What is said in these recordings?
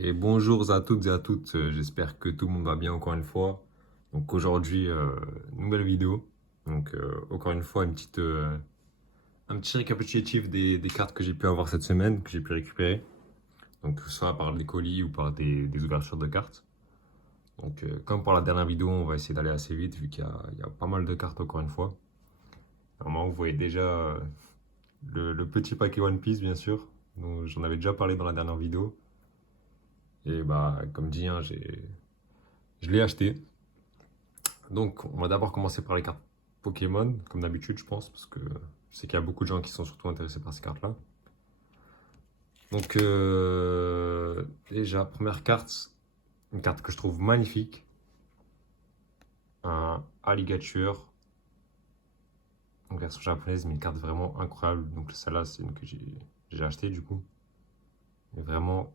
Et bonjour à toutes et à toutes, j'espère que tout le monde va bien encore une fois. Donc aujourd'hui, nouvelle vidéo. Donc encore une fois, un petit récapitulatif des cartes que j'ai pu avoir cette semaine, que j'ai pu récupérer. Donc tout ça par des colis ou par des ouvertures de cartes. Donc comme pour la dernière vidéo, on va essayer d'aller assez vite vu qu'il y a pas mal de cartes encore une fois. Normalement, vous voyez déjà le petit paquet One Piece bien sûr. Donc j'en avais déjà parlé dans la dernière vidéo. Et bah comme dit, hein, je l'ai acheté. Donc, on va d'abord commencer par les cartes Pokémon, comme d'habitude, je pense, parce que je sais qu'il y a beaucoup de gens qui sont surtout intéressés par ces cartes-là. Donc, déjà, première carte, une carte que je trouve magnifique, un Alligator, en version japonaise, mais une carte vraiment incroyable. Donc, celle-là, c'est une que j'ai achetée du coup. Et vraiment,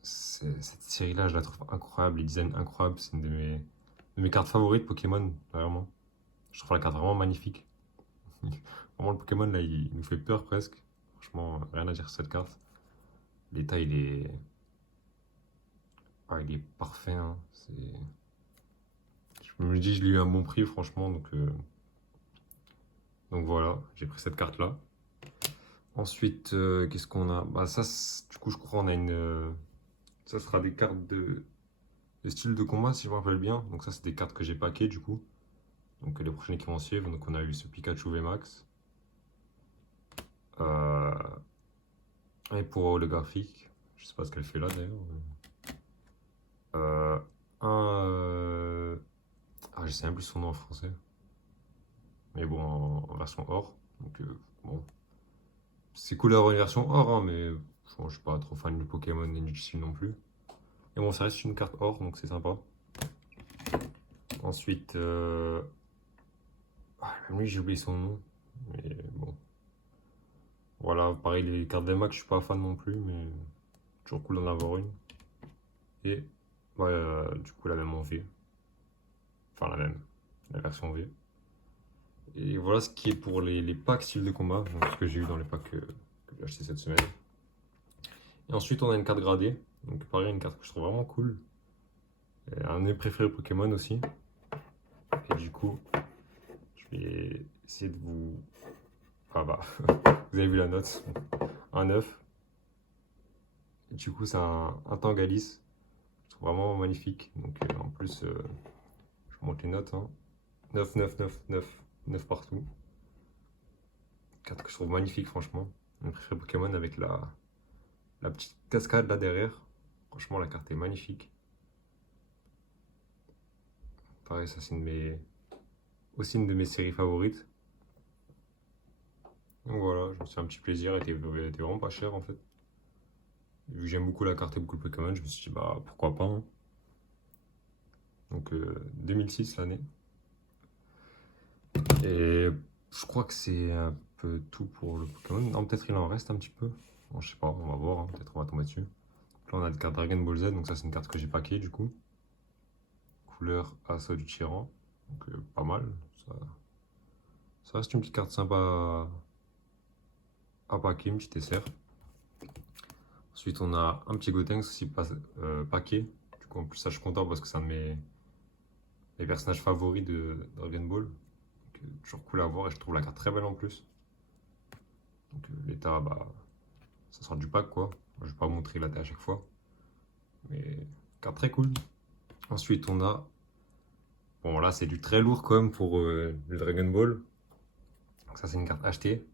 cette série-là, je la trouve incroyable, les designs incroyables. C'est une de mes cartes favorites Pokémon, vraiment. Je trouve la carte vraiment magnifique. Vraiment, le Pokémon, là, il nous fait peur presque. Franchement, rien à dire sur cette carte. L'état, il est parfait, hein. Je me dis, je l'ai eu à un bon prix, franchement. Donc voilà, j'ai pris cette carte-là. Ensuite, qu'est-ce qu'on a? Bah, ça, du coup, je crois on a une. Ça sera des cartes de style de combat, si je me rappelle bien. Donc, ça, c'est des cartes que j'ai packées, du coup. Donc, les prochaines qui vont suivre. Donc, on a eu ce Pikachu VMAX. Euh, et pour holographique, je sais pas ce qu'elle fait là d'ailleurs. Euh, un. Je sais même plus son nom en français. Mais bon, en version or. Donc, bon. C'est cool d'avoir une version or, hein, mais bon, je suis pas trop fan du Pokémon ni du style non plus. Et bon, ça reste une carte or, donc c'est sympa. Ensuite, même lui, j'ai oublié son nom. Mais bon. Voilà, pareil, les cartes des Max, je suis pas fan non plus, mais toujours cool d'en avoir une. Et ouais, du coup, la même en V. Enfin, la même. La version V. Et voilà ce qui est pour les packs style de combat, donc ce que j'ai eu dans les packs que j'ai acheté cette semaine. Et ensuite, on a une carte gradée. Donc, pareil, une carte que je trouve vraiment cool. Et un de mes préférés Pokémon aussi. Et du coup, je vais essayer de vous. Ah bah, vous avez vu la note. Un 9. Et du coup, c'est un Tangalis. Je trouve vraiment magnifique. Donc, en plus, je vous montre les notes, hein. 9, 9, 9, 9, 9 partout. Carte que je trouve magnifique, franchement. Mon préféré Pokémon avec la petite cascade là derrière. Franchement, la carte est magnifique. Pareil, ça, c'est aussi une de mes séries favorites. Donc voilà, je me suis fait un petit plaisir. Elle était vraiment pas cher en fait. Vu que j'aime beaucoup la carte et beaucoup le Pokémon, je me suis dit, bah pourquoi pas, hein. Donc 2006 l'année. Et je crois que c'est un peu tout pour le Pokémon. Non, peut-être il en reste un petit peu. Bon, je sais pas, on va voir, hein. Peut-être on va tomber dessus. Donc là, on a une carte Dragon Ball Z, donc ça, c'est une carte que j'ai packée du coup. Couleur Assaut du Tyran. Donc pas mal. Ça reste une petite carte sympa à packer, une petite SR. Ensuite, on a un petit Gotenks aussi paquet. Du coup, en plus, ça, je suis content parce que c'est un de mes personnages favoris de Dragon Ball. Donc, toujours cool à voir et je trouve la carte très belle en plus. Donc, l'état, bah, ça sera du pack quoi. Je vais pas vous montrer l'état à chaque fois. Mais carte très cool. Ensuite, on a. Bon, là, c'est du très lourd quand même pour le Dragon Ball. Donc, ça, c'est une carte achetée.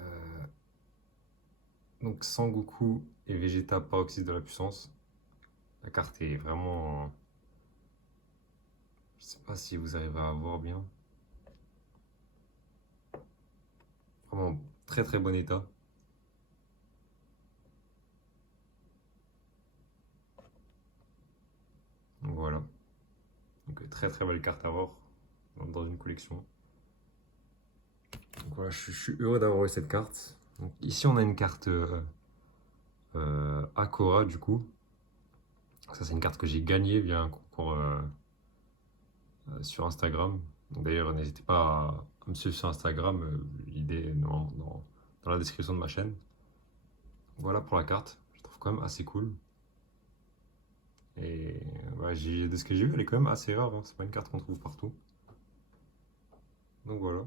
Euh, donc, Sangoku et Vegeta Paroxysme de la puissance. La carte est vraiment. Je sais pas si vous arrivez à voir bien. Vraiment très très bon état. Donc voilà. Donc très très belle carte à avoir dans une collection. Donc voilà, je suis heureux d'avoir eu cette carte. Donc ici on a une carte Akora du coup. Ça c'est une carte que j'ai gagnée via un concours sur Instagram. Donc d'ailleurs n'hésitez pas à me suivre sur Instagram. L'idée dans dans la description de ma chaîne. Voilà pour la carte, je trouve quand même assez cool. Et ouais, de ce que j'ai vu, elle est quand même assez rare, hein. C'est pas une carte qu'on trouve partout. Donc voilà.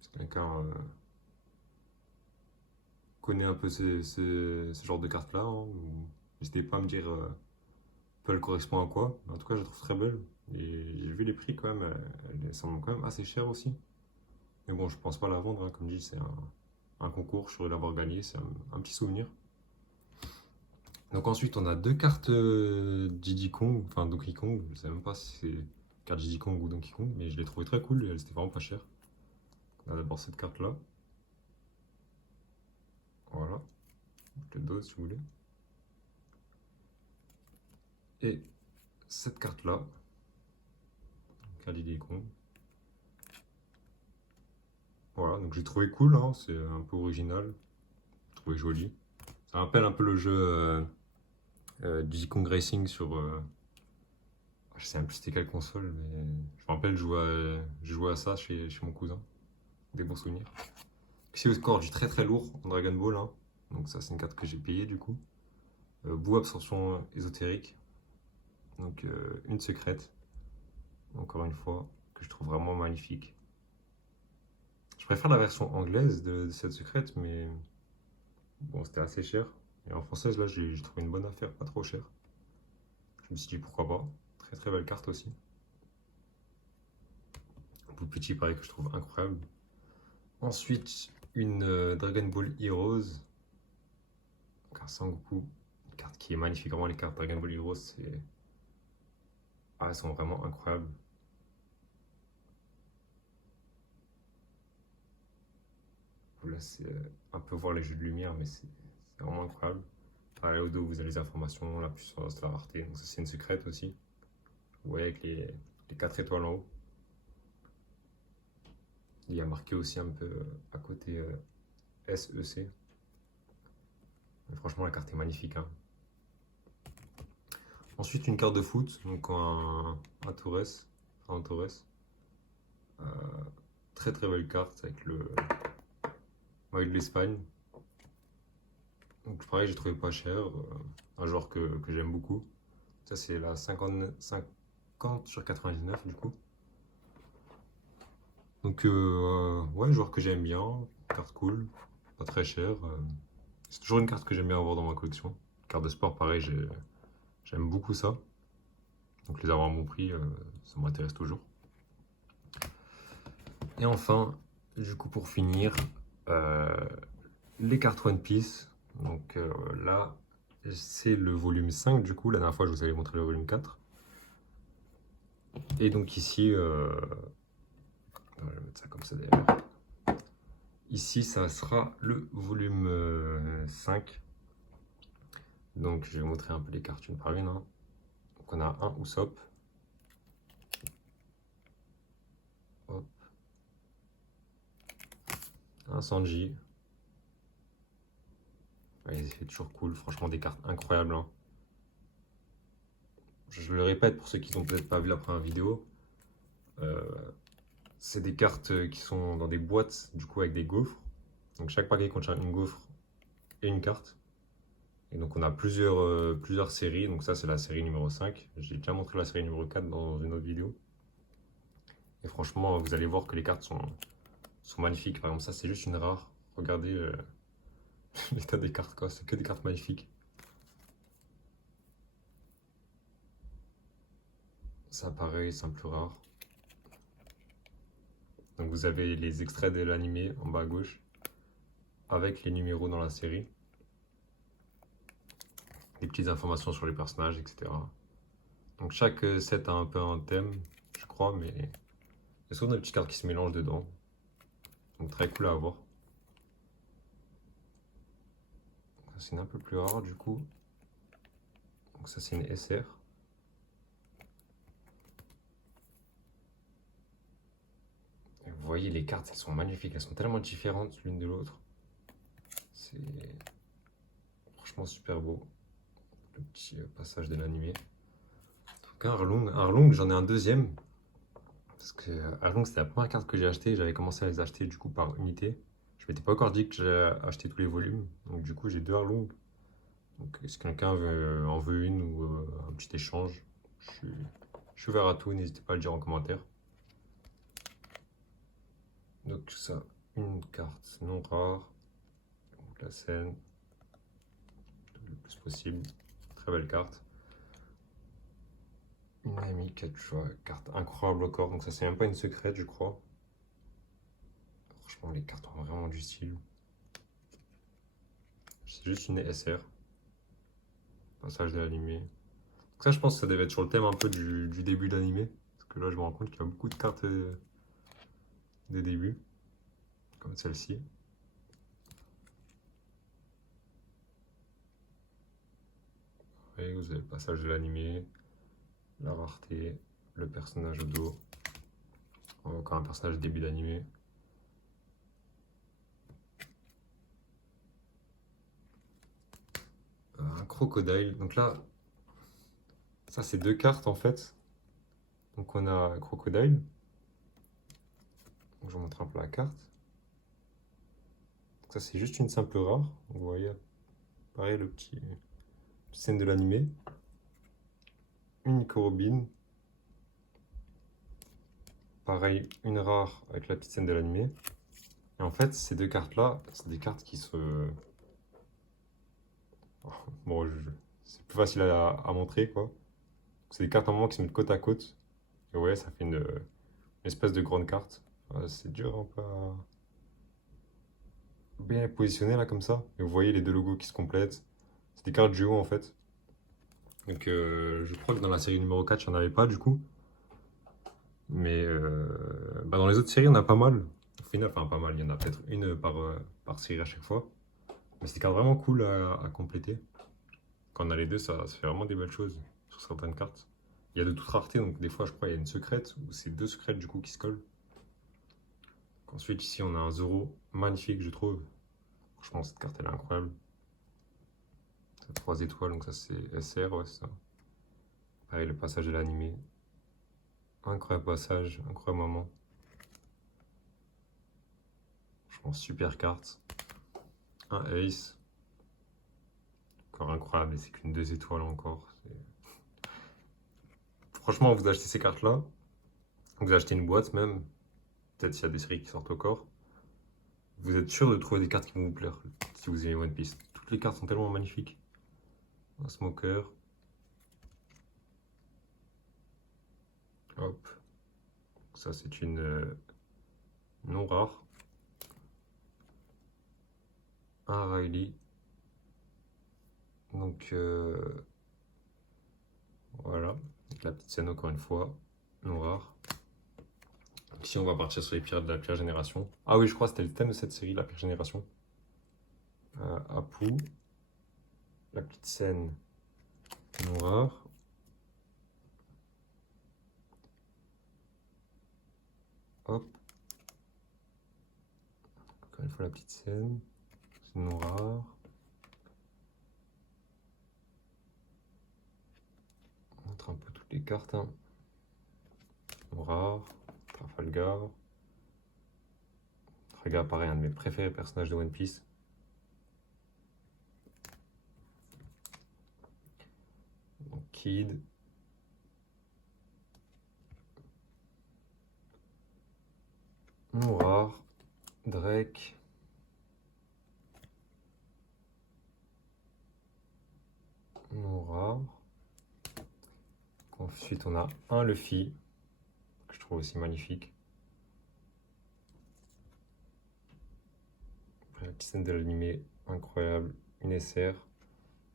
Si quelqu'un connaît un peu ce genre de carte-là, hein, n'hésitez pas à me dire peu elle correspond à quoi. En tout cas, je la trouve très belle. Et j'ai vu les prix quand même, elles semblent quand même assez chères aussi. Mais bon, je pense pas la vendre, hein. Comme dit, c'est un concours, je saurais l'avoir gagné, c'est un petit souvenir. Donc ensuite, on a deux cartes Diddy Kong, enfin Donkey Kong, je sais même pas si c'est carte Diddy Kong ou Donkey Kong, mais je l'ai trouvé très cool, et elles étaient vraiment pas chères. On a d'abord cette carte-là, voilà, je le dos si vous voulez. Et cette carte-là, carte Diddy Kong. Voilà, donc j'ai trouvé cool, hein, c'est un peu original, j'ai trouvé joli. Ça rappelle un peu le jeu Diddy Kong Racing sur... je sais même plus c'était quelle console, mais je me rappelle, je jouais à ça chez mon cousin. Des bons souvenirs. Ici au score du très très lourd en Dragon Ball, hein. Donc ça c'est une carte que j'ai payée du coup. Boue absorption ésotérique. Donc une secrète, encore une fois, que je trouve vraiment magnifique. Je préfère la version anglaise de cette secrète, mais bon, c'était assez cher. Et en française, là, j'ai trouvé une bonne affaire, pas trop cher. Je me suis dit pourquoi pas. Très très belle carte aussi. Pour le petit, pareil, que je trouve incroyable. Ensuite, une Dragon Ball Heroes. Donc un Sangoku. Une carte qui est magnifique. Vraiment, les cartes Dragon Ball Heroes, c'est... Ah, elles sont vraiment incroyables. Vous laissez un peu voir les jeux de lumière, mais c'est vraiment incroyable. Pareil, au dos, vous avez les informations, la puissance, la rareté. Donc ça, c'est une secrète aussi. Vous voyez avec les 4 étoiles en haut. Il y a marqué aussi un peu à côté SEC. Mais franchement, la carte est magnifique, hein. Ensuite, une carte de foot, donc un Torres. Un Torres. Euh, très très belle carte avec le maillot de l'Espagne. Donc pareil, j'ai trouvé pas cher. Un joueur que j'aime beaucoup. Ça, c'est la 50 sur 99 du coup. Donc ouais, joueur que j'aime bien. Carte cool, pas très cher. C'est toujours une carte que j'aime bien avoir dans ma collection. Carte de sport, pareil, j'aime beaucoup ça. Donc les avoir à bon prix, ça m'intéresse toujours. Et enfin, du coup pour finir, euh, les cartes One Piece. Donc là, c'est le volume 5 du coup. La dernière fois, je vous avais montré le volume 4. Et donc ici, je vais mettre ça comme ça d'ailleurs. Ici, ça sera le volume 5. Donc je vais vous montrer un peu les cartes une par une, hein. Donc on a un Usopp. Hop. Un Sanji. Ouais, c'est toujours cool, franchement des cartes incroyables, hein. Je le répète pour ceux qui n'ont peut-être pas vu la première vidéo. euh, c'est des cartes qui sont dans des boîtes du coup avec des gaufres. Donc chaque paquet contient une gaufre et une carte. Et donc on a plusieurs séries. Donc ça c'est la série numéro 5. J'ai déjà montré la série numéro 4 dans une autre vidéo. Et franchement vous allez voir que les cartes sont magnifiques. Par exemple ça c'est juste une rare. Regardez l'état des cartes quoi. C'est que des cartes magnifiques. Ça pareil, c'est un plus rare. Donc vous avez les extraits de l'animé en bas à gauche avec les numéros dans la série. Des petites informations sur les personnages, etc. Donc chaque set a un peu un thème, je crois, mais il y a souvent des petites cartes qui se mélangent dedans. Donc très cool à avoir. C'est une un peu plus rare du coup. Donc ça c'est une SR. Et vous voyez les cartes, elles sont magnifiques, elles sont tellement différentes l'une de l'autre. C'est franchement super beau. Le petit passage de l'animé. Donc un Arlong, j'en ai un deuxième. Parce que Arlong, c'était la première carte que j'ai achetée. J'avais commencé à les acheter du coup par unité. Je m'étais pas encore dit que j'allais acheter tous les volumes. Donc du coup, j'ai deux Arlong. Donc si quelqu'un en veut une ou un petit échange, je suis, je suis ouvert à tout. N'hésitez pas à le dire en commentaire. Donc ça, une carte non rare. Donc la scène, le plus possible. Très belle carte. Une amie 4 choix, carte incroyable encore. Donc ça, c'est même pas une secrète, je crois. Franchement, les cartes ont vraiment du style. C'est juste une SR. Passage de l'animé. Donc ça, je pense que ça devait être sur le thème un peu du début de l'animé. Parce que là, je me rends compte qu'il y a beaucoup de cartes des débuts. Comme celle-ci. Et vous avez le passage de l'animé, la rareté, le personnage au dos. Encore un personnage début d'animé. Un crocodile. Donc là, ça c'est deux cartes en fait. Donc on a crocodile. Donc je vous montre un peu la carte. Donc ça c'est juste une simple rare. Vous voyez, pareil le petit scène de l'animé. Une Nickorobin. Pareil, une rare avec la petite scène de l'animé. Et en fait, ces deux cartes-là, c'est des cartes qui se... Bon, c'est plus facile à montrer, quoi. C'est des cartes en moment qui se mettent côte à côte. Et ouais, ça fait une espèce de grande carte. C'est dur un peu à bien les positionner là comme ça. Et vous voyez les deux logos qui se complètent. C'est des cartes duo en fait. Donc je crois que dans la série numéro 4, il n'y en avait pas du coup. Mais bah, dans les autres séries, on a pas mal. Au final, enfin pas mal, il y en a peut-être une par série à chaque fois. Mais c'est des cartes vraiment cool à compléter. Quand on a les deux, ça fait vraiment des belles choses sur certaines cartes. Il y a de toute rareté, donc des fois, je crois, il y a une secrète, ou c'est deux secrètes du coup qui se collent. Ensuite, ici, on a un Zoro magnifique, je trouve. Franchement, cette carte, elle est incroyable. 3 étoiles, donc ça, c'est SR, ouais, c'est ça. Pareil, le passage de l'animé. Incroyable passage, incroyable moment. Franchement, super carte. Un Ace. Encore incroyable, et c'est qu'une 2 étoiles encore. Franchement, vous achetez ces cartes-là. Vous achetez une boîte même. Peut-être s'il y a des séries qui sortent encore. Vous êtes sûr de trouver des cartes qui vont vous plaire si vous aimez One Piece. Toutes les cartes sont tellement magnifiques. Un smoker. Hop. Ça, c'est une non rare. Un Riley. Donc, voilà. Avec la petite scène, encore une fois. Non rare. Donc, ici, on va partir sur les pires de la pire génération. Ah oui, je crois que c'était le thème de cette série, la pire génération. Apu. La petite scène. Non rare. Hop. Encore une fois, la petite scène. C'est non rare. On montre un peu toutes les cartes. Hein. Non rare. Trafalgar. Trafalgar, pareil, un de mes préférés personnages de One Piece. Donc, Kid. Non rare. Drake. Non rare. Ensuite, on a un Luffy, que je trouve aussi magnifique. Après, la petite scène de l'animé, incroyable. Une SR.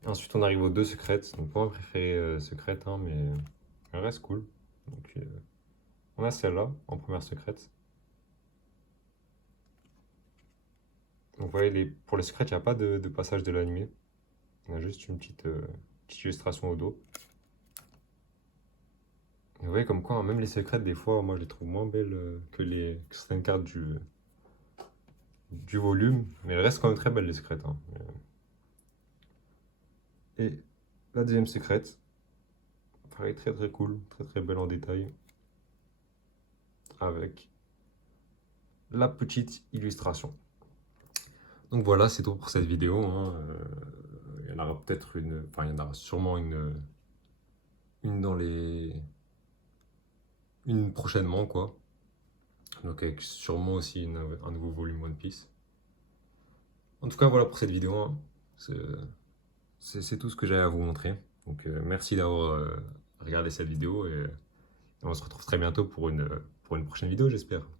Ensuite, on arrive aux deux secrètes. Donc, pas ma préférée secrète, hein, mais elle reste cool. Donc, on a celle-là, en première secrète. Donc, vous voyez, pour les secrètes, il n'y a pas de passage de l'animé. On a juste une petite illustration au dos. Et vous voyez comme quoi, hein, même les secrètes, des fois, moi, je les trouve moins belles que certaines cartes du volume. Mais elles restent quand même très belles, les secrètes. Hein. Et la deuxième secrète, pareil, très très cool, très très belle en détail. avec la petite illustration. Donc voilà, c'est tout pour cette vidéo, hein. Il y en aura peut-être une, enfin il y en aura sûrement une dans une prochainement quoi. Donc avec sûrement aussi un nouveau volume One Piece. En tout cas voilà pour cette vidéo, hein. C'est tout ce que j'avais à vous montrer. Donc merci d'avoir regardé cette vidéo et on se retrouve très bientôt pour une prochaine vidéo j'espère.